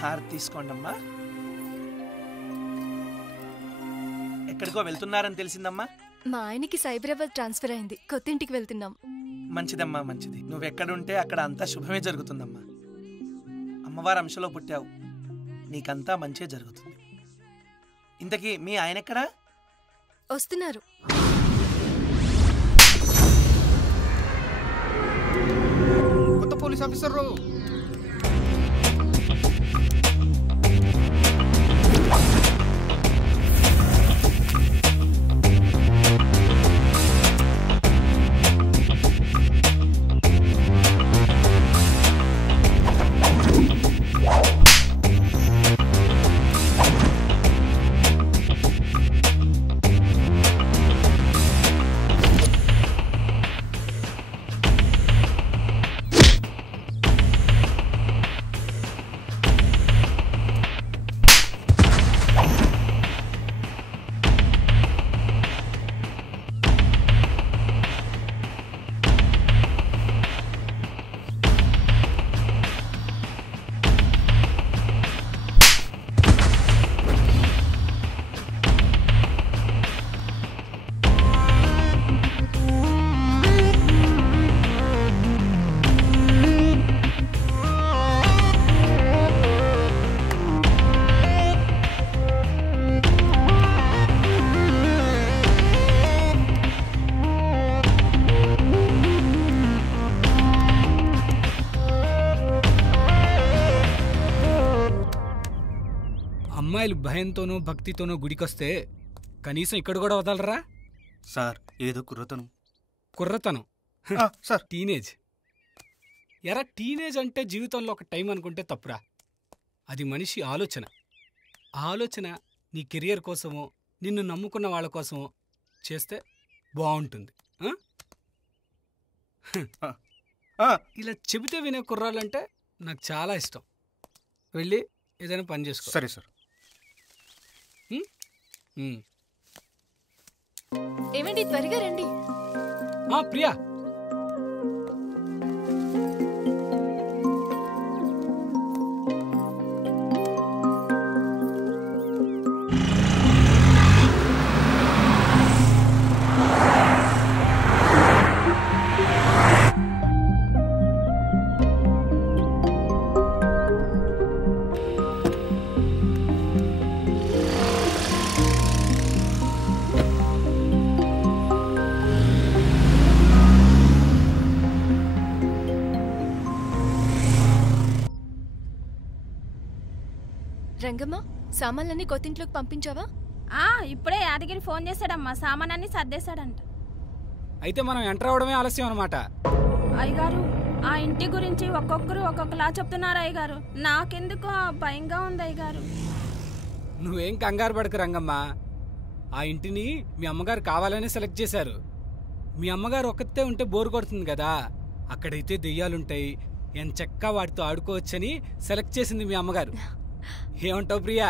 హారతి తీసుకోండి అమ్మా. ఎక్కడికో వెళ్తున్నారని తెలిసిందమ్మా. మా ఆయనకి సైబరాబాద్ ట్రాన్స్ఫర్ అయింది, కొత్తింటికి వెళ్తున్నాం. మంచిదమ్మా, మంచిది. నువ్వెక్కడుంటే అక్కడ అంతా శుభమే జరుగుతుందమ్మా. అమ్మవారి అంశలో పుట్టావు, నీకంతా మంచే జరుగుతుంది. ఇంతకీ మీ ఆయన ఎక్కడా? వస్తున్నారు. కొత్త పోలీస్ ఆఫీసర్. అమ్మాయిలు భయంతోనూ భక్తితోనూ గుడికొస్తే కనీసం ఇక్కడ కూడా వదలరా సార్? ఏదో కుర్రతనం సార్. టీనేజ్ ఎరా, టీనేజ్ అంటే జీవితంలో ఒక టైం అనుకుంటే తప్పురా. అది మనిషి ఆలోచన నీ కెరియర్ కోసమో నిన్ను నమ్ముకున్న వాళ్ళ కోసమో చేస్తే బాగుంటుంది. ఇలా చెబితే వినే కుర్రాళ్ళంటే నాకు చాలా ఇష్టం. వెళ్ళి ఏదైనా పని చేసుకో. సరే సార్. ఏమండి, త్వరగా రండి. ప్రియా, రంగమ్మ, సామాన్లన్నీ కొత్తింట్లోకి పంపించావా? ఇప్పుడే యాదగిరి ఫోన్ చేశాడమ్మా, సామానన్నీ సర్దేశాడంట. అయితే మనం ఎంటర్ అవడమే ఆలస్యం అనమాట. అయ్యగారు, ఆ ఇంటి గురించి ఒక్కొక్కరు ఒక్కొక్కలా చెప్తున్నారు అయ్యగారు. నాకెందుకు భయంగా ఉంది అయ్యగారు. నువ్వేం కంగారు పడకు రంగమ్మ. ఆ ఇంటిని మీ అమ్మగారు కావాలనే సెలెక్ట్ చేశారు. మీ అమ్మగారు ఒక్కతే ఉంటే బోరు కొడుతుంది కదా, అక్కడైతే దెయ్యాలుంటాయి, ఎంచక్కా వాటితో ఆడుకోవచ్చని సెలెక్ట్ చేసింది మీ అమ్మగారు. ఏమంటావు ప్రియా?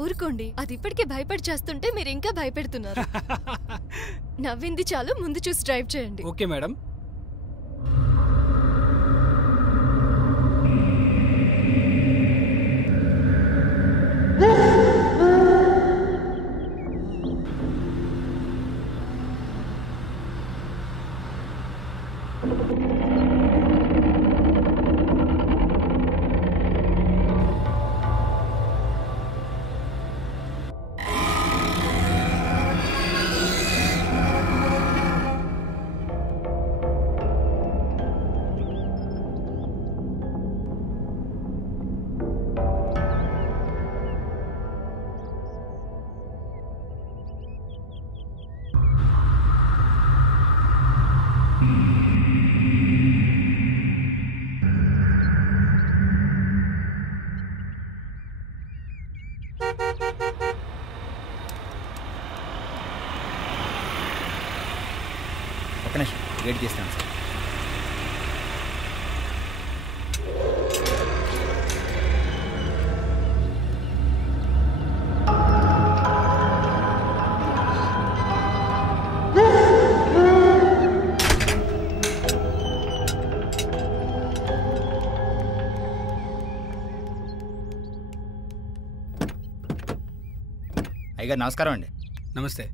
ఊరుకోండి, అది ఇప్పటికే భయపడి చేస్తుంటే మీరు ఇంకా భయపెడుతున్నారు. నవ్వింది చాలు, ముందు చూసి డ్రైవ్ చేయండి. Okay madam. ఒక్క నిమిషం వెయిట్ చేస్తాను సార్. అయ్యగారు నమస్కారం అండి. నమస్తే.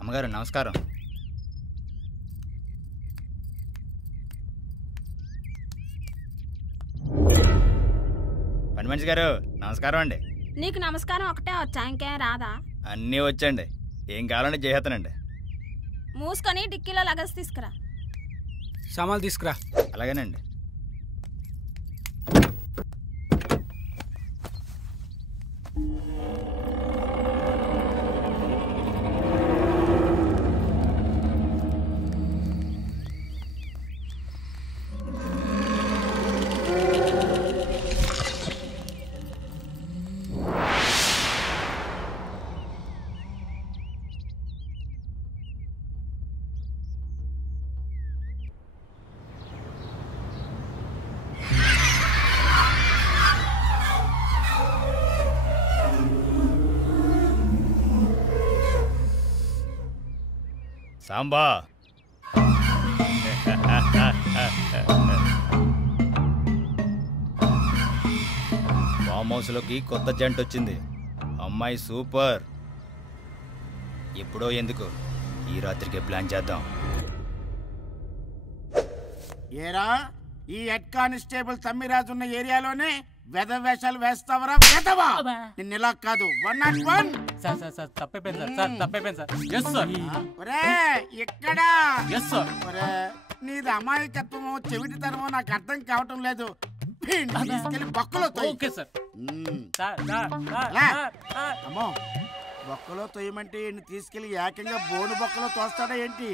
అమ్మగారు నమస్కారం. పని మనిషి గారు నమస్కారం అండి. నీకు నమస్కారం ఒకటే వచ్చా, ఇంకేం రాదా? అన్నీ వచ్చండి, ఏం కావాలంటే చేసేస్తానండి. మూసుకొని డిక్కీలో లగేజ్ తీసుకురా. సామాన్లు తీసుకురా. అలాగేనండి. సాంబా, ఫామ్ హౌస్లోకి కొత్త జంట వచ్చింది. అమ్మాయి సూపర్. ఎప్పుడో ఎందుకు, ఈ రాత్రికి ప్లాన్ చేద్దాం. ఏరా, ఈ హెడ్ కానిస్టేబుల్ తమ్మిరాజు ఉన్న ఏరియాలోనే వేషాలు వేస్తావరా? వెదవా! నిన్ను ఇలా కాదు, 101. ఇక్కడ నీది అమాయకత్వమో చెవిటితనమో నాకు అర్థం కావటం లేదు. తీసుకెళ్ళి బొక్కలో అమ్మో, బొక్కలో తొయ్యమంటే ఈయన్ని తీసుకెళ్లి ఏకంగా బోను బొక్కలో తోస్తాడా ఏంటి?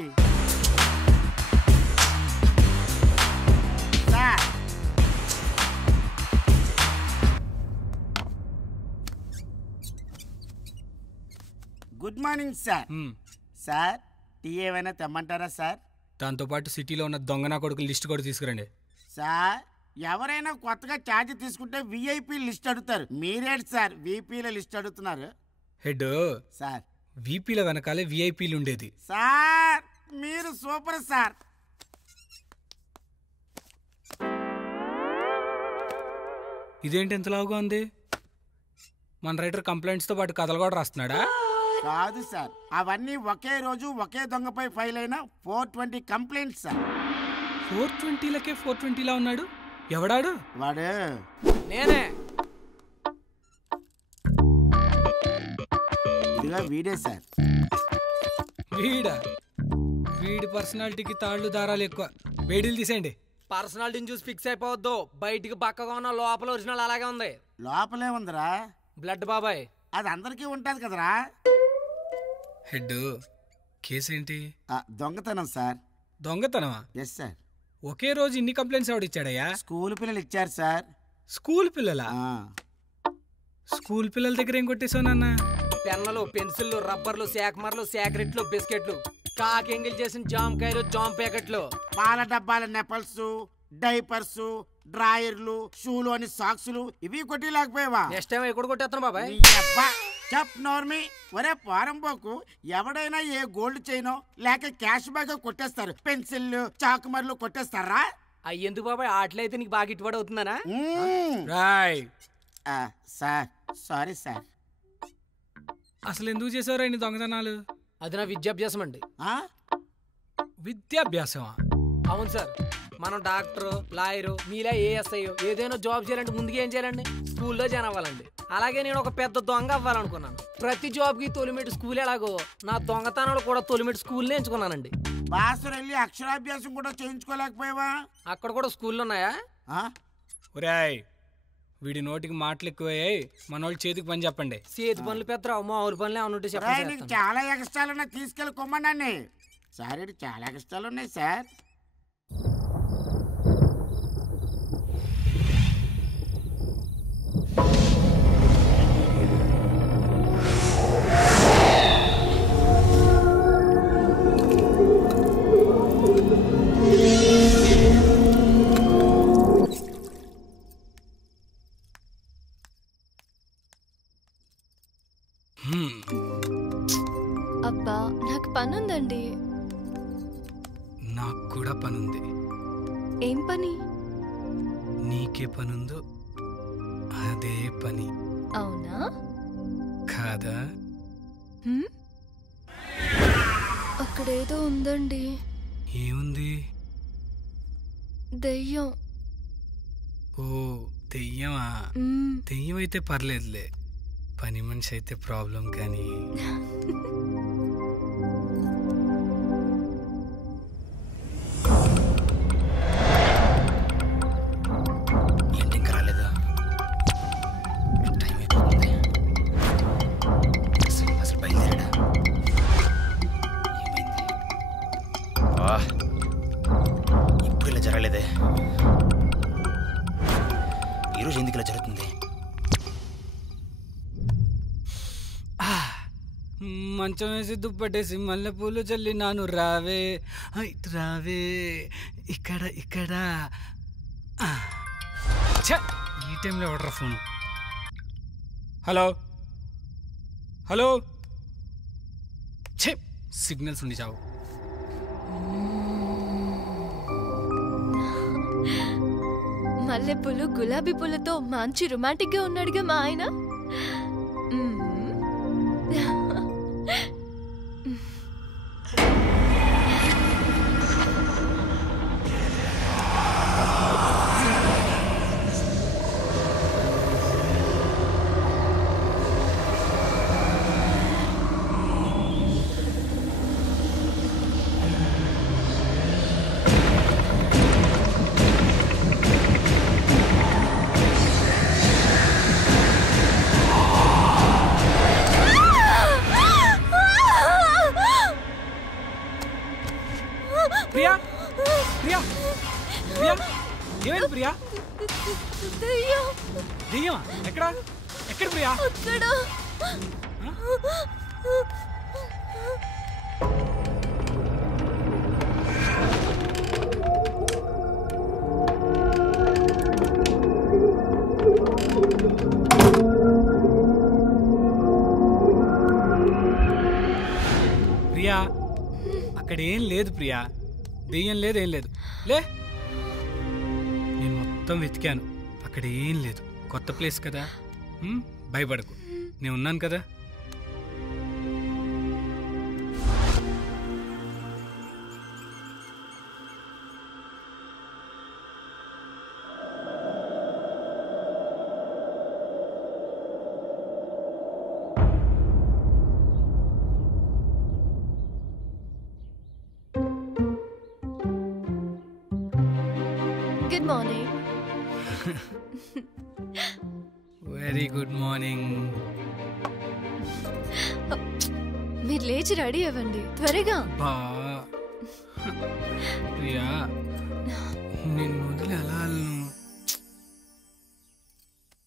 Good morning sir. Sir, tea ఏమైనా తెమ్మంటారా సార్? దాంతోపాటు సిటీలో ఉన్న దొంగనా కొడుకు లిస్ట్ కూడా తీసుకురండి. సార్, ఎవరైనా కొత్తగా ఛార్జ్ తీసుకుంటే విఐపి లిస్ట్ అడుగుతారు. మీరేంటి సార్ విఐపీల లిస్ట్ అడుగుతున్నారు? హెడ్ సార్, వీపీల వెనకాలే విఐపీలు ఉండేది. సార్ మీరు సూపర్ సార్. ఇదేంటి ఎంతలాగా ఉంది? మన రైటర్ కంప్లైంట్స్తో పాటు కథలు కూడా రాస్తున్నాడా? కాదు సార్, అవన్నీ ఒకే రోజు ఒకే దొంగపై ఫైల్ అయిన 420 కంప్లైంట్స్ సార్. 420లకే 420లా ఉన్నాడు. ఎవడాడు? వాడు నేనే. ఇదిగా వీడే సార్. వీడా? వీడి పర్సనాలిటీకి తాళ్ళు దారాలు ఎక్కువ. వేడిలు తీసేయండి. పర్సనాలిటీని చూసి ఫిక్స్ అయిపోవద్దు. బయటికి పక్కగా ఉన్న లోపల ఒరిజినల్ అలాగే ఉంది. లోపలే ఉందిరా బ్లడ్ బాబాయ్. అది అందరికీ ఉంటది కదరా. హెడ్, కేసేంటి? దొంగతనం సార్. దొంగతనమా? Yes sir. ఒకే రోజు ఇన్ని కంప్లైంట్స్ ఎవడిచ్చాడయ్యా? స్కూల్ పిల్లలు ఇచ్చారు సార్. స్కూల్ పిల్లలా? స్కూల్ పిల్లల దగ్గర ఏం కొట్టేశావు నాన్న? పెన్నులు, పెన్సిళ్ళు, రబ్బర్లు, శాఖమర్లు, శాకరెట్లు, బిస్కెట్లు, కాకెంగిల్ చేసిన జామకాయలు, జామ్ ప్యాకెట్లు, పాల డబ్బాల నెపల్స్, డైపర్స్, డ్రాయర్లు, షూలు అని సాక్సులు ఇవి కొట్టి లేకపోయావా? నెక్స్ట్ టైం ఎక్కడ కొట్టేస్తాను బాబాయ్. చెప్ నోర్మి. ఒరే పారంపోకు, ఎవడైనా ఏ గోల్డ్ చైనో లేక క్యాష్ బ్యాగ్ కొట్టేస్తారు. పెన్సిల్, చాకుమర్లు కొట్టేస్తారా? అయ్యేందుకు బాబాయ్, ఆటలైతే నీకు బాగా ఇటుబడి అవుతుందనా? Sir sorry sir. అసలు ఎందుకు చేసావురా ఇన్ని దొంగతనాలు? అది నా విద్యాభ్యాసం అండి. విద్యాభ్యాసమా? అవును సార్. మనం డాక్టర్, లాయరు, మీలా ఏఎస్ఐ ఏదైనా జాబ్ చేయాలంటే ముందుగా ఏం చేయాలండి? స్కూల్లో జాయిన్ అవ్వాలండి. అలాగే నేను ఒక పెద్ద దొంగ అవ్వాలనుకున్నాను. ప్రతి జాబ్కి తొలిమెట్టు స్కూల్ ఎలాగో నా దొంగతనాలు కూడా తొలిమెట్టు స్కూల్నే ఎంచుకున్నానండి. బాసర్ వెళ్ళి అక్షరాభ్యాసం కూడా చేయించుకోలేకపోయావా? అక్కడ కూడా స్కూళ్ళు ఉన్నాయా? ఒరేయ్, వీడి నోటికి మాటలు ఎక్కువయ్యాయి. మన వాళ్ళు చేతికి పని చెప్పండి. చేతి పనులు పెద్ద మామూలు పనులు ఏమన్నా ఉంటే చెప్పండి. చాలా ఎక్స్ట్రాలు ఉన్నాయి, తీసుకెళ్ళి కొమ్మండి. సార్, ఇది చాలా ఎక్స్ట్రాలు ఉన్నాయి సార్. అబ్బా, నాకు పనుందండి. నాకు కూడా పనుంది. ఏం పని? నీకే పనుందో అదే పని. అవునా? కాదా? అక్కడేదో ఉందండి. ఏముంది? దెయ్యం. ఓ దెయ్యమా? దెయ్యం అయితే పర్లేదులే, పని మనిషి అయితే ప్రాబ్లం. కానీ ఏంటి ఇంకా రాలేదు? టైం అయిపోతుంది. అసలు బయలుదేరాడా? ఏమైంది? ఇప్పుడు ఇలా జరగలేదే. ఈరోజు ఎందుకు ఇలా జరుగుతుంది? మంచం వేసి దుప్పటేసి మల్లెపూలు చల్లి నాను రావే రావే ఇక్కడ ఇక్కడ. ఈ టైంలో ఎవడరా ఫోను? Hello hello. ఛే, సిగ్నల్స్ ఉండి చావు. మల్లెపూలు గులాబీ పూలతో మంచి రొమాంటిక్ గా ఉన్నాడుగా మా ఆయన. ప్రియా ప్రియా ప్రియా, ఏమైంది ప్రియా? దెయ్యం. దెయ్యమా? ఎక్కడ ఎక్కడ ప్రియా? అక్కడ. ప్రియా అక్కడ ఏం లేదు ప్రియా, దెయ్యం లేదు, ఏం లేదు. లే, నేను మొత్తం వెతికాను, అక్కడ ఏం లేదు. కొత్త ప్లేస్ కదా, భయపడకు, నేను ఉన్నాను కదా. Good morning. Very good morning. మీరు లేచి రెడీ అవ్వండి త్వరగా. బా ప్రియా, నిన్ను వదిలి ఎలా?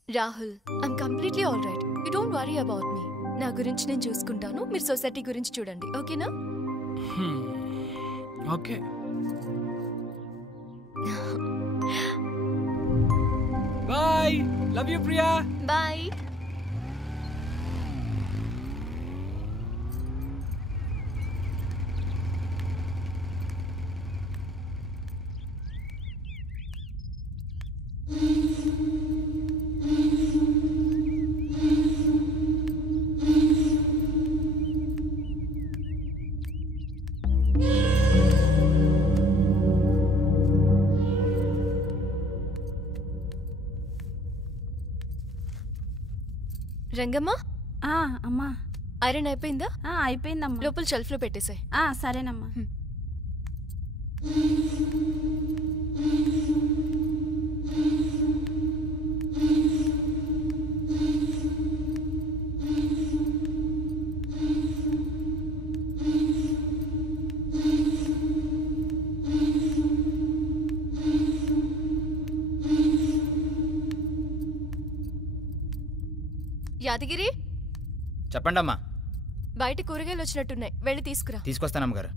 Rahul, I'm completely all right. You don't worry about me. నా గురించి నేను చూసుకుంటాను, మీరు సొసైటీ గురించి చూడండి, ఓకేనా? Okay. Bye, love you Priya. Bye. Rangamma, అమ్మా, ఐరన్ అయిపోయిందా? అయిపోయిందమ్మా. లోపల షెల్ఫ్ లో పెట్టేసాయి. సరేనమ్మా. యాదగిరి, చెప్పండి అమ్మా. బయట కూరగాయలు వచ్చినట్టున్నాయి, వెళ్ళి తీసుకురా. తీసుకొస్తానమ్మగారు.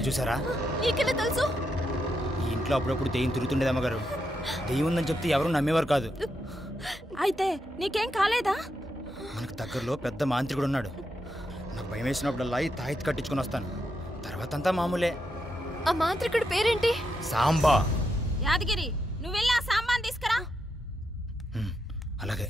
దెయ్యం చూసారా? నీకెలా తెలుసు? ఈ ఇంట్లో అప్పుడప్పుడు దెయ్యం తిరుగుతుండేది అమ్మగారు. దెయ్యం ఉందని చెప్తే ఎవరు నమ్మేవారు కాదు. అయితే నీకేం కాలేదా? మనకు దగ్గరలో పెద్ద మాంత్రికుడు ఉన్నాడు. నాకు భయం వేసినప్పుడల్లా ఈ తాయిత్ కట్టించుకుని వస్తాను. తర్వాత అంతా మామూలే. ఆ మాంత్రికుడి పేరేంటి? సాంబా. యాదగిరి, నువ్వు వెళ్ళి ఆ సాంబాన్ తీసుకురా. అలాగే.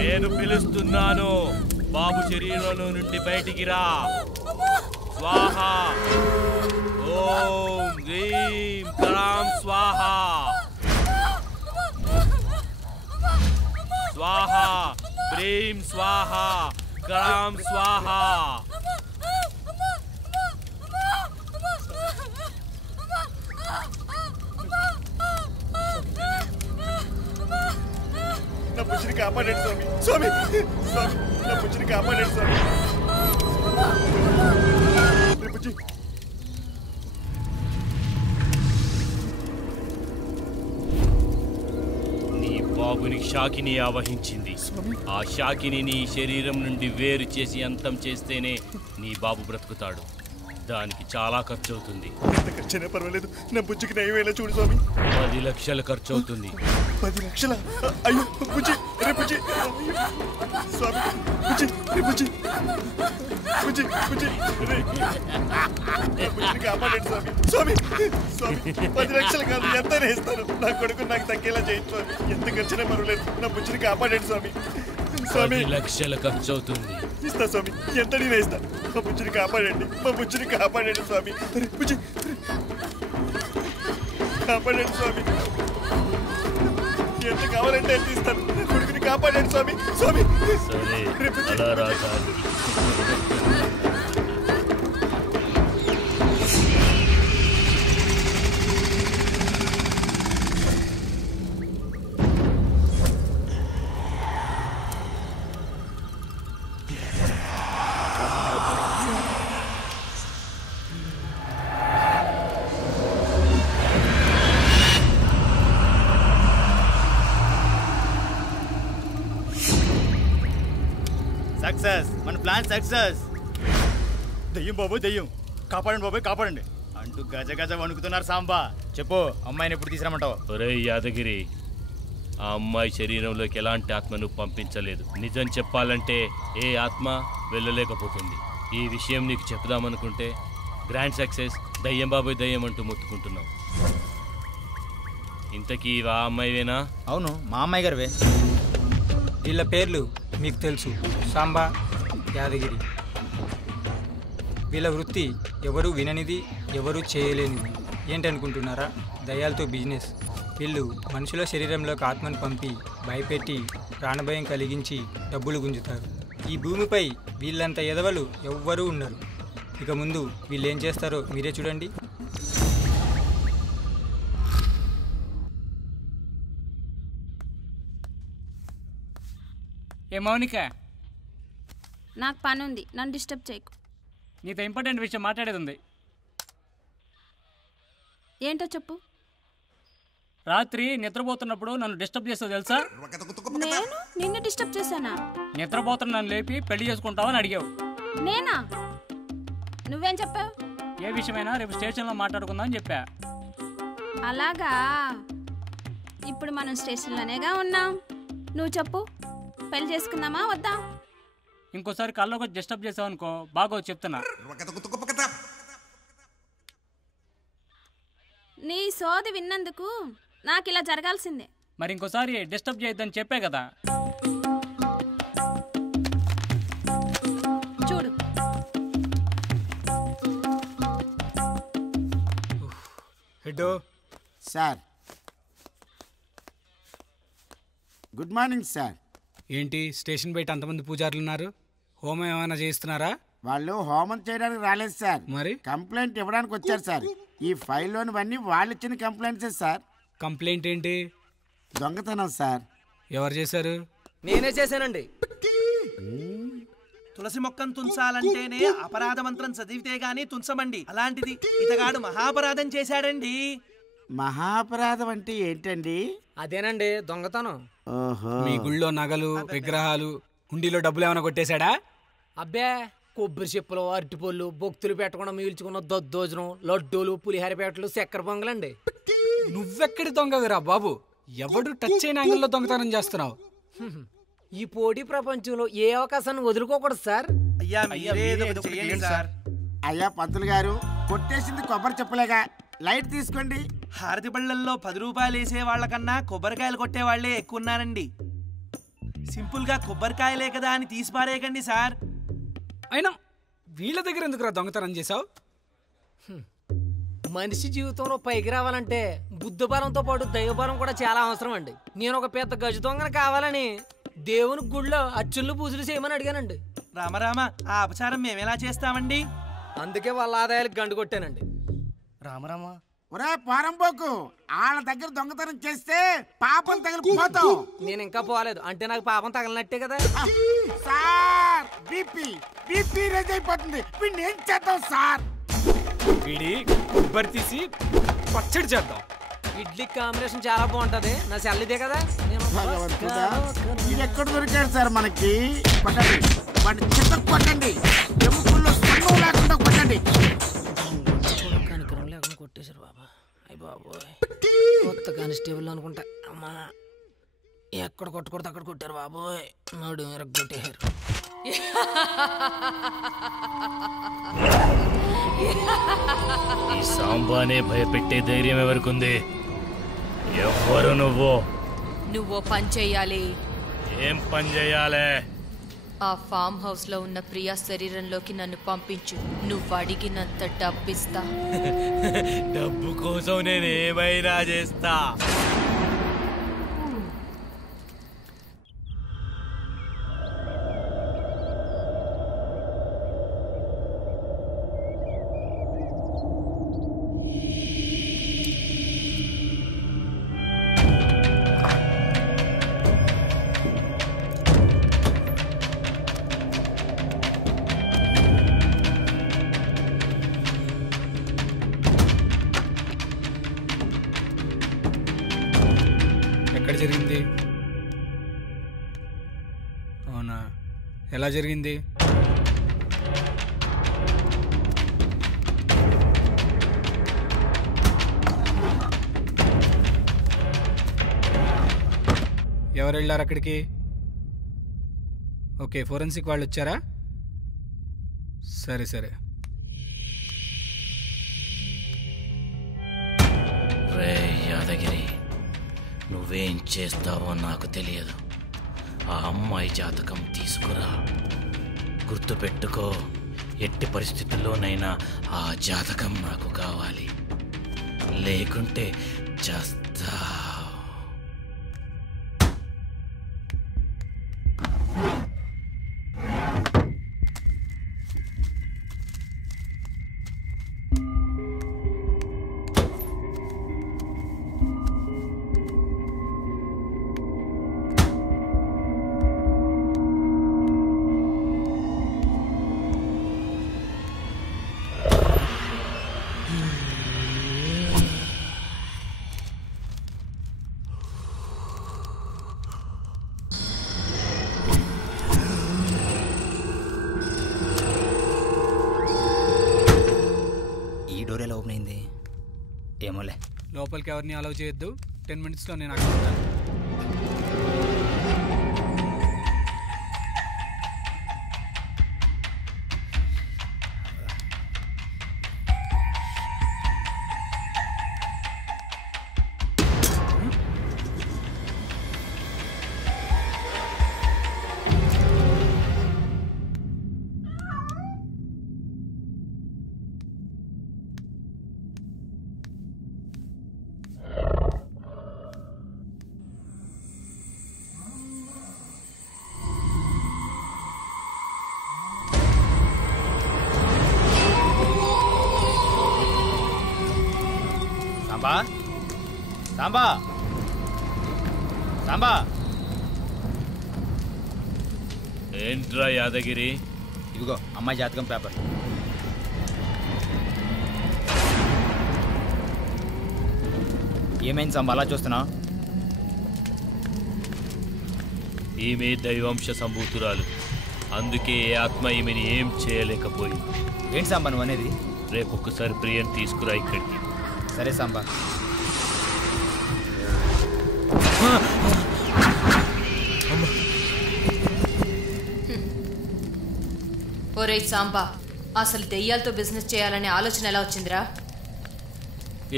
నేను పిలుస్తున్నాను, బాబు శరీరంలో నుండి బయటికి రా. స్వాహ. ఓం హ్రీం కరాం స్వాహ. స్వాహ హ్రీం స్వాహ కరాం స్వాహ. నా బుజ్జిని కాపాడండి స్వామి. స్వామి స్వామి నా బుజ్జిని కాపాడండి స్వామి. బుజ్జి నీ బాబుని షాకిని ఆవహించింది. ఆ షాకిని నీ శరీరం నుండి వేరు చేసి అంతం చేస్తేనే నీ బాబు బ్రతుకుతాడు. దానికి చాలా ఖర్చు అవుతుంది. ఖర్చైనా పర్వాలేదు, నా బుజ్జికి నయమేలా చూడు స్వామి. 10 లక్షలు ఖర్చు అవుతుంది. 10 లక్షల? అయ్యో బుజ్జి, రే బుజ్జి స్వామి, బుజ్జి రే బుజ్జి, బుజ్జి బుజ్జి రే బుజ్జిని కాపాడండి స్వామి. స్వామి స్వామి 10 లక్షలు కాదు, ఎంతైనా ఇస్తాను. నా కొడుకు నాకు తగ్గేలా చేయండి స్వామి. ఎంత ఖర్చైనా పర్వాలేదు, నా బుజ్జిని కాపాడండి స్వామి. 10 లక్షల ఖర్చు అవుతుంది. ఇస్తా స్వామి, ఎంత నేను ఇస్తా. మా బుజ్జిని కాపాడండి, మా బుజ్జిని కాపాడండి స్వామి. బుజ్జి కాపాడండి స్వామి. ఎంత కావాలంటే ఎంత ఇస్తాను. నా కొడుకుని కాపాడండి స్వామి. స్వామి సరే, అలా రాజానికి. సక్సెస్, మన ప్లాన్ సక్సెస్. దెయ్యం బాబోయ్, దెయ్యం కాపాడండి బాబోయ్, కాపాడండి అంటూ గజ గజ వణుకుతున్నారు. సాంబా చెప్పు, అమ్మాయిని ఎప్పుడు తీసుకురమ్మంటావు? ఒరేయ్ యాదగిరి, ఆ అమ్మాయి శరీరంలోకి ఎలాంటి ఆత్మను పంపించలేదు. నిజం చెప్పాలంటే ఏ ఆత్మ వెళ్ళలేకపోతుంది. ఈ విషయం నీకు చెప్దామనుకుంటే గ్రాండ్ సక్సెస్, దయ్యం బాబోయ్ దయ్యం అంటూ మొత్తుకుంటున్నావు. ఇంతకీ ఆ అమ్మాయివేనా? అవును, మా అమ్మాయి గారివే. వీళ్ళ పేర్లు మీకు తెలుసు, సాంబా, యాదగిరి. వీళ్ళ వృత్తి ఎవరు విననిది, ఎవరు చేయలేనిది. ఏంటనుకుంటున్నారా? దయ్యాలతో బిజినెస్. వీళ్ళు మనుషుల శరీరంలోకి ఆత్మను పంపి భయపెట్టి ప్రాణభయం కలిగించి డబ్బులు గుంజుతారు. ఈ భూమిపై వీళ్ళంత ఎదవలు ఎవ్వరూ ఉండరు. ఇక ముందు వీళ్ళు ఏం చేస్తారో మీరే చూడండి. ఏ మౌనిక, నాకు పని ఉంది, నన్ను డిస్టర్బ్ చేయకు. నీతో ఇంపార్టెంట్ విషయం మాట్లాడేది ఉంది. ఏంటో చెప్పు. రాత్రి నిద్రపోతున్నప్పుడు నన్ను డిస్టర్బ్ చేస్తావు తెలుసా? నేను నిన్ను డిస్టర్బ్ చేశానా? నిద్రపోతున్న నన్ను లేపి పెళ్లి చేసుకుంటావని అడిగావు. నేనా? నువ్వేం చెప్పావు? ఏ విషయమైనా రేపు స్టేషన్లో మాట్లాడుకుందాం అని చెప్పా. అలాగా, ఇప్పుడు మనం స్టేషన్లోనేగా ఉన్నాం. నువ్వు చెప్పు, పెళ్లి చేసుకుందామా వద్దా? ఇంకోసారి కల్లోకి వచ్చి డిస్టర్బ్ చేసావు అనుకో, బాగో చెప్తున్నా. నీ సోది విన్నందుకు నాకు ఇలా జరగాల్సిందే. మరి ఇంకోసారి డిస్టర్బ్ చేయొద్దని చెప్పే కదా. చూడు, head sir good morning sir. ఏంటి స్టేషన్ బయట అంతమంది పూజారులు ఉన్నారు? హోమం ఏమైనా చేయిస్తున్నారా? వాళ్ళు హోమం చేయడానికి రాలేదు సార్, మరి కంప్లైంట్ ఇవ్వడానికి వచ్చారు సార్. ఈ ఫైల్లోనివన్నీ వాళ్ళు ఇచ్చిన కంప్లైంట్సే సార్. కంప్లైంట్ ఏంటి? దొంగతనం సార్. ఎవరు చేశారు? నేనే చేశానండి. తులసి మొక్కను తుంచాలంటేనే అపరాధ మంత్రం చదివితే గానీ తుంచమండి. అలాంటిది ఇతగాడు మహాపరాధం చేశాడండి. మహాపరాధం అంటే ఏంటండి? అదేనండి దొంగతనం. ఓహో, మీ గుళ్ళో నగలు, విగ్రహాలు, హుండీలో డబ్బులు ఏమైనా కొట్టేశాడా? అబ్బే, కొబ్బరి చెప్పులు, అరటిపళ్ళు, భక్తులు పెట్టకుండా మిగిల్చుకున్న దద్దోజనం, లడ్డూలు, పులిహార పేటలు, చక్కెర పొంగలండి. నువ్వెక్కడి దొంగవిరా బాబు? ఎవడు టచ్ అయిన యాంగిల్లో దొంగతనం చేస్తున్నావు? ఈ పోటీ ప్రపంచంలో ఏ అవకాశాన్ని వదులుకోకూడదు సార్. అయ్యా మీరేదో ఒకటి చేయండి సార్. అయ్యా పంతులు గారు, కొట్టేసింది కొబ్బరి చెప్పులేగా, లైట్ తీసుకోండి. హారతి బళ్ళల్లో 10 రూపాయలు వేసే వాళ్ళకన్నా కొబ్బరికాయలు కొట్టే వాళ్లే ఎక్కువ ఉన్నారండి. సింపుల్ గా కొబ్బరికాయలే కదా అని తీసిపారేయకండి సార్. అయినా వీళ్ళ దగ్గర ఎందుకురా దొంగతనం చేశావు? మనిషి జీవితంలో పైకి రావాలంటే బుద్ధ బలంతో పాటు దైవబలం కూడా చాలా అవసరం అండి. నేను ఒక పెద్ద గజ దొంగను కావాలని దేవుని గుళ్ళో అచ్చుళ్ళు పూజలు చేయమని అడిగానండి. రామరామ, ఆ అపచారం మేమెలా చేస్తామండి? అందుకే వాళ్ళ ఆదాయాలకు గండు కొట్టానండి. రామరామ, ఒరే పారంపోకు, వాళ్ళ దగ్గర దొంగతనం చేస్తే పాపం తగిలిపోతావు. నేను ఇంకా పోలేదు అంటే నాకు పాపం తగలనట్టే కదా సార్. బీపీ రేజ్ అయిపోతుంది. వీడిని ఏం చేద్దాం సార్? వీడి కొబ్బరి తీసి పచ్చడి చేద్దాం. ఇడ్లీ కాంబినేషన్ చాలా బాగుంటది. నా చల్లిదే కదా. భగవంతుడా, ఇది ఎక్కడ దొరికాడు సార్ మనకి? కొట్టండి, వాడిని చిత్త కొట్టండి, ఎముకల్లో సన్నం లేకుండా కొట్టండి. కనికరం లేకుండా కొట్టేశారు బాబా. అయ్యి బాబోయ్, కొత్త కానిస్టేబుల్ అనుకుంటా. అమ్మా, ఎక్కడ కొట్టకూడదు అక్కడ కొట్టారు బాబోయ్. నాడు కొట్టేశారు. ఈ సాంబానే భయపెట్టే ధైర్యం ఎవరికుంది? ఎవ్వరు నువ్వు? నువ్వు పని చెయ్యాలి. ఏం పని చేయాలి? ఆ ఫామ్ హౌస్ లో ఉన్న ప్రియా శరీరంలోకి నన్ను పంపించు. నువ్వు అడిగినంత డబ్బిస్తా. డబ్బు కోసం నేను ఏమైనా చేస్తా. ఎక్కడ జరిగింది? అవునా, ఎలా జరిగింది? ఎవరు వెళ్ళారు అక్కడికి? ఓకే, ఫోరెన్సిక్ వాళ్ళు వచ్చారా? సరే సరే. రే యాదగిరి, నువ్వేం చేస్తావో నాకు తెలియదు. ఆ అమ్మాయి జాతకం తీసుకురా. గుర్తుపెట్టుకో, ఎట్టి పరిస్థితుల్లోనైనా ఆ జాతకం నాకు కావాలి, లేకుంటే చేస్తా. డోర్ ఎలా ఓపెన్ అయింది ఏమోలే. లోపలికి ఎవరిని అలౌ చేయొద్దు. 10 minutesలో నేను అక్కడ ఉంటాను. సాంబా సాంబా సాంబా. ఏంట్రా యాదగిరి? ఇదిగో అమ్మాయి జాతకం పేపర్. ఏమైంది సాంబా అలా చూస్తున్నావు? ఈమె దైవాంశ సంభూతురాలు, అందుకే ఏ ఆత్మ ఈమెని ఏం చేయలేకపోయింది. ఏంటి సాంబా నువ్వు అనేది? రేపు ఒక్కసారి ప్రియని తీసుకురా ఇక్కడికి. సరే సాంబా. ఒరే సాంబా, అసలు దెయ్యాలతో బిజినెస్ చేయాలనే ఆలోచన ఎలా వచ్చిందిరా?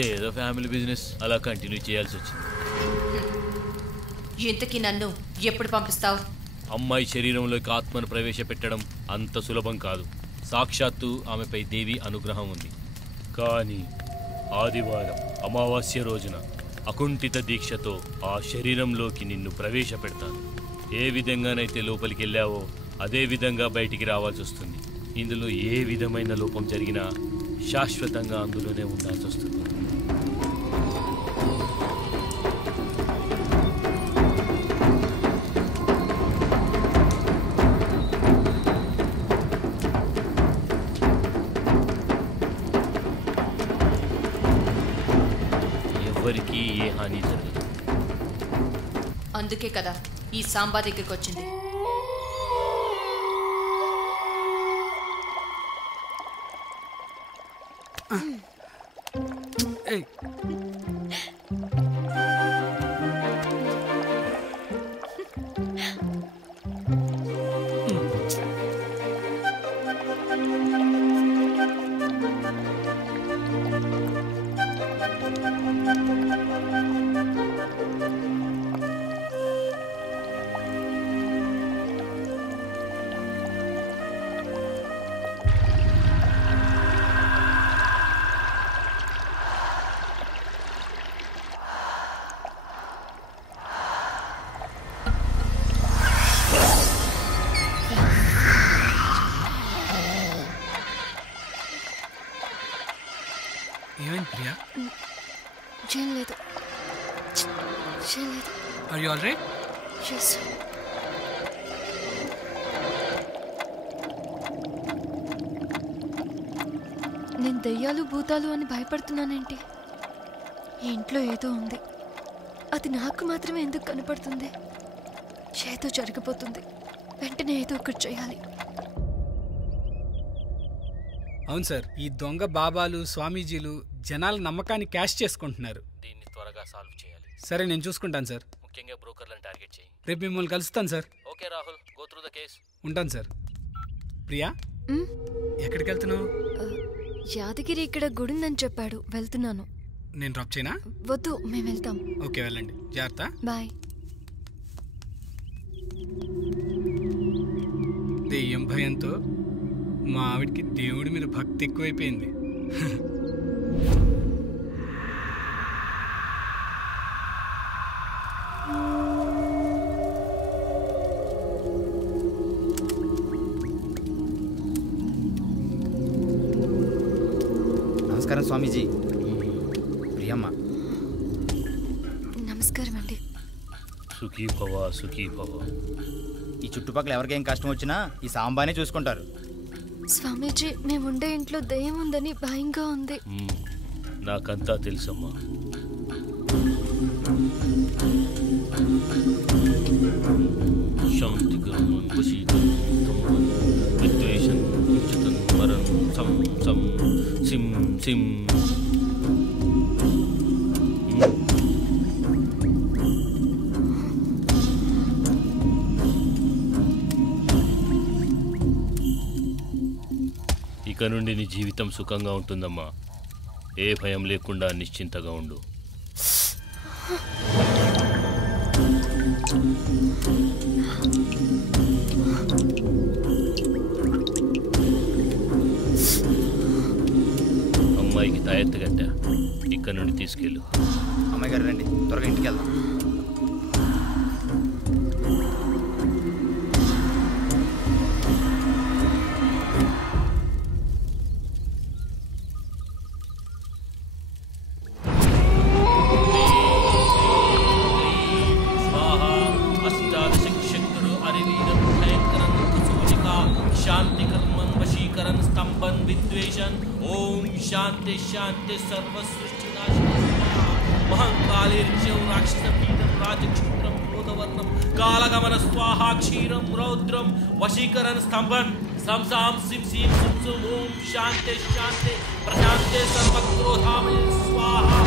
ఏదో ఫ్యామిలీ బిజినెస్ అలా కంటిన్యూ చేయాల్సి వచ్చింది. ఇంతకీ నన్ను ఎప్పుడు పంపిస్తావు? అమ్మాయి శరీరంలోకి ఆత్మను ప్రవేశపెట్టడం అంత సులభం కాదు. సాక్షాత్తు ఆమెపై దేవి అనుగ్రహం ఉంది. కానీ ఆదివారం అమావాస్య రోజున అకుంఠిత దీక్షతో ఆ శరీరంలోకి నిన్ను ప్రవేశపెడతాను. ఏ విధంగానైతే లోపలికి వెళ్ళావో అదే విధంగా బయటికి రావాల్సి వస్తుంది. ఇందులో ఏ విధమైన లోపం జరిగినా శాశ్వతంగా అందులోనే ఉండాల్సి వస్తుంది. ఎవరికి ఏ హాని జరగదు. అందుకే కదా ఈ సాంబా దగ్గరికి వచ్చింది. ఏమైంది ప్రియా? చేయలేదు. Are you all right? Yes. నేను దయ్యాలు భూతాలు అని భయపడుతున్నానేంటి? ఈ ఇంట్లో ఏదో ఉంది, అది నాకు మాత్రమే ఎందుకు కనపడుతుంది? ఏదో జరగబోతుంది, వెంటనే ఏదో ఒకటి చేయాలి. అవును సార్, ఈ దొంగ బాబాలు స్వామీజీలు జనాల నమ్మకాన్ని క్యాష్ చేసుకుంటున్నారు. దీన్ని త్వరగా సాల్వ్ చేయాలి. సరే నేను చూసుకుంటాను సార్. ముఖ్యంగా బ్రోకర్లను టార్గెట్ చేయి. రేపు మిమ్మల్ని కలుస్తాను sir. Okay Rahul, go through the case. ఉంటాను సార్. ప్రియా, ఎక్కడికి వెళ్తున్నావు? యాదగిరి ఇక్కడ గుడిందని చెప్పాడు, వెళ్తున్నాను. నేను డ్రాప్ చేయనా? వద్దు, మేము వెళ్తాం. ఓకే వెళ్ళండి, జాగ్రత్త. బాయ్. దెయ్యం భయంతో మా ఆవిడికి దేవుడి మీద భక్తి ఎక్కువైపోయింది. నమస్కారం స్వామీజీ. ప్రియమ్మ. నమస్కారం అండి. సుఖీ భవ, సుఖీ భవ. ఈ చుట్టుపక్కల ఎవరికేం కష్టం వచ్చినా ఈ సాంబానే చూసుకుంటారు. స్వామీజీ, మేముండే ఇంట్లో దయ్యం ఉందని భయంగా ఉంది. నాకంతా తెలుసమ్మా. శాంతికరం వశీకరం విద్వేషం ఉచితం మరం సం సం సిం సిం. ఇక నుండి నీ జీవితం సుఖంగా ఉంటుందమ్మా. ఏ భయం లేకుండా నిశ్చింతగా ఉండు. అమ్మాయికి తాయెత్తు కట్టా, ఇక్కడ నుండి తీసుకెళ్ళు. అమ్మాయి గారు రండి, త్వరగా ఇంటికి వెళ్దాం. शांति सर्व सृष्टि नाशिनी महंकाले ऋषौ राक्षस पीठम राजक्षेत्रम क्रोधवर्णम कालगमन स्वाहा क्षीरम रौद्रम वशीकरण स्तंभन सम साम सिम सीम सुम सुम ओम शांति शांति प्रशांति सर्वक्रोधामय स्वाहा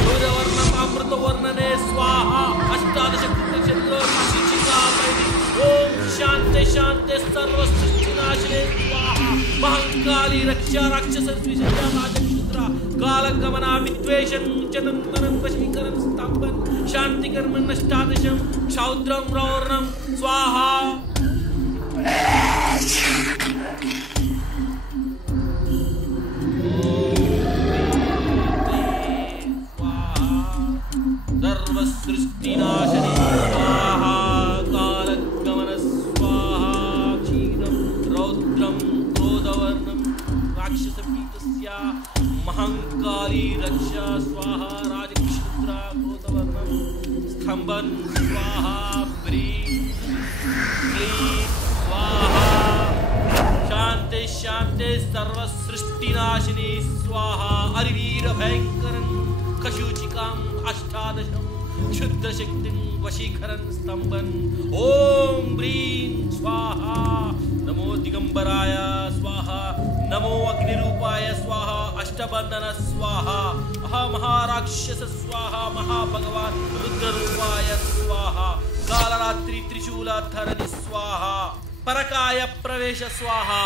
सूर्यवर्णम अमृतवर्णने स्वाहा अष्टादश कृतचंद्र शिशिकामयि ओम शांति शांति सर्व सृष्टि नाशिने स्वाहा महंकाली रक्षा राक्षस द्विजया राजक्षेत्र कालगमना विद्वेषं चनन्दनं वशीकरण स्तंभन शांति कर्म नष्टादशं क्षौद्रं रौर्णं स्वाहा सर्व सृष्टि नाशिनी स्वाहा कालगमन स्वाहा क्षीरं रौद्रं क्रोधवर्णं राक्षस पीठस्य महंकाली रक्षा स्वाहा राजक्षेत्र क्रोधवर्णं स्तंभन स्वाहा ब्रीं स्वाहा शांति शांति सर्व सृष्टि नाशिनी स्वाहा हरिवीर भयंकरं कशुचिकाम् अष्टादशं शुद्ध शक्तिं वशीकरण स्तंभन ओम ब्रीं स्वाहा नमो दिगंबराय स्वाहा नमो अग्निरूपाय स्वाहा अष्टबंधन स्वाहा महाराक्षस स्वाहा महाभगवान रुद्ररूपाय स्वाहा कालरात्रि त्रिशूलधरनि स्वाहा परकाय प्रवेश स्वाहा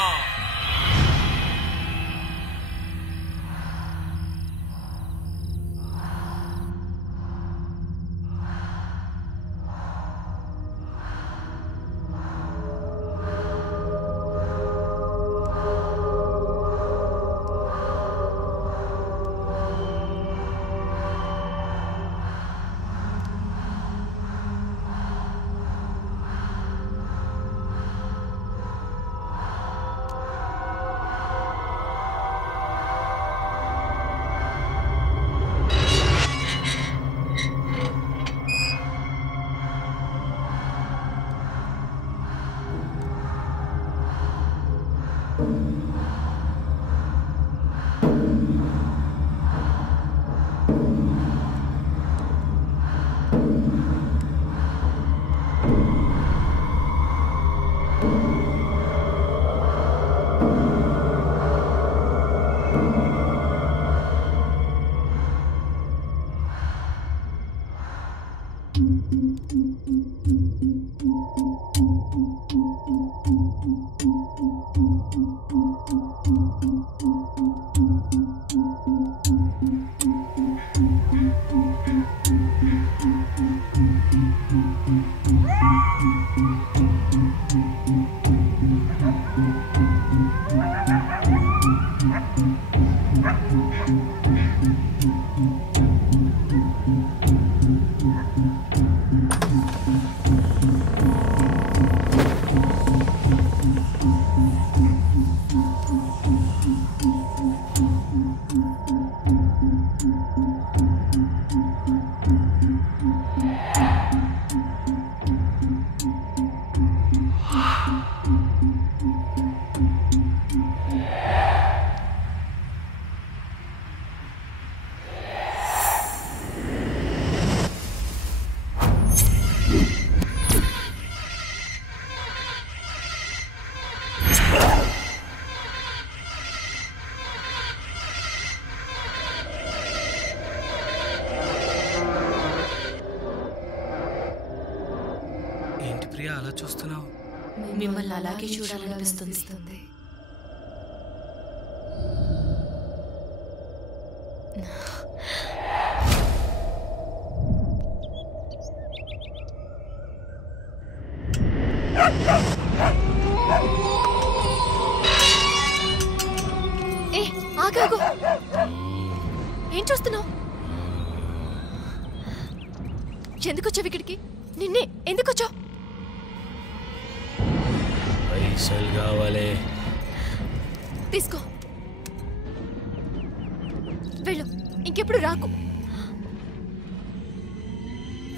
ప్రియా అలా చూస్తున్నావు? మిమ్మల్ని అలాగే చూడాలనిపిస్తుంది. ఏ ఆగాగు, ఏం చూస్తున్నావు? ఎందుకు వచ్చావు ఇక్కడికి? నిన్నే ఎందుకు వచ్చావు? పైసలు కావాలి. తీసుకో, వెళ్ళు, ఇంకెప్పుడు రాకు.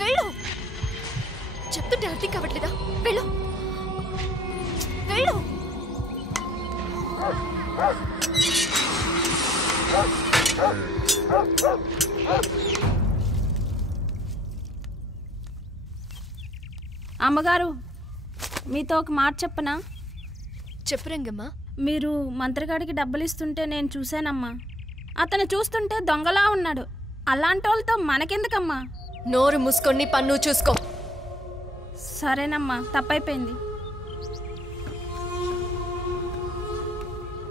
వెళ్ళు, చెప్తుంటే అర్థం కావట్లేదా? వెళ్ళు వెళ్ళు. అమ్మగారు మీతో ఒక మాట చెప్పనా? చెప్పు రంగమ్మ. మీరు మంత్రిగాడికి డబ్బులు ఇస్తుంటే నేను చూశానమ్మా. అతను చూస్తుంటే దొంగలా ఉన్నాడు. అలాంటి వాళ్ళతో మనకెందుకమ్మా? నోరు మూసుకొని పన్ను చూసుకో. సరేనమ్మా, తప్పైపోయింది.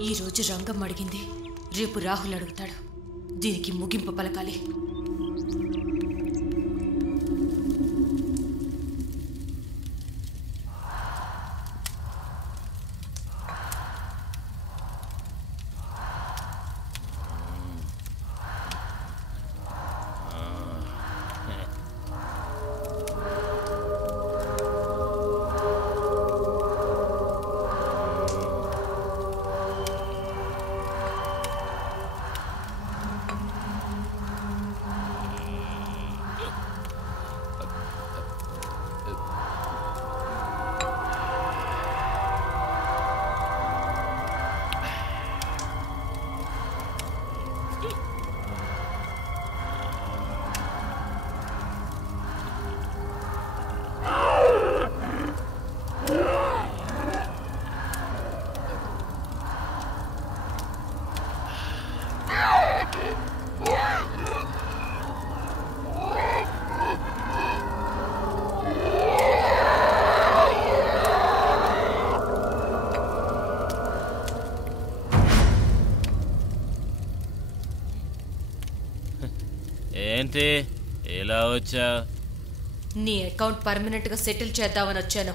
ఈరోజు రంగం అడిగింది, రేపు రాహుల్ అడుగుతాడు. దీనికి ముగింపు పలకాలి. ఏంటి ఎలా వచ్చా? నీ అకౌంట్ పర్మనెంట్ గా సెటిల్ చేద్దామని వచ్చాను.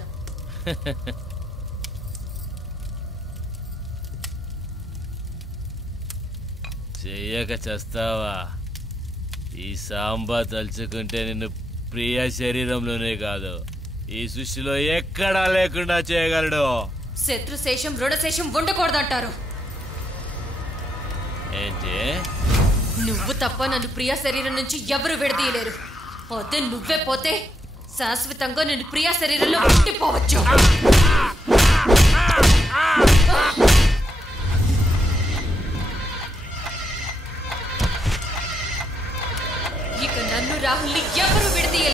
చెయ్యక చేస్తావా? ఈ సాంబా తలుచుకుంటే నిన్ను ప్రియ శరీరంలోనే కాదు, ఈ సృష్టిలో ఎక్కడా లేకుండా చేయగలడు. శత్రుశేషం రుణశేషం ఉండకూడదంటారు. ఏంటి? నువ్వు తప్ప నన్ను ప్రియా శరీరం నుంచి ఎవరు విడదీయలేరు. అదే నువ్వే పోతే శాశ్వతంగా నేను ప్రియా శరీరంలో పుట్టిపోవచ్చు. ఇక నన్ను రాహుల్ని ఎవరు విడదీయలేరు.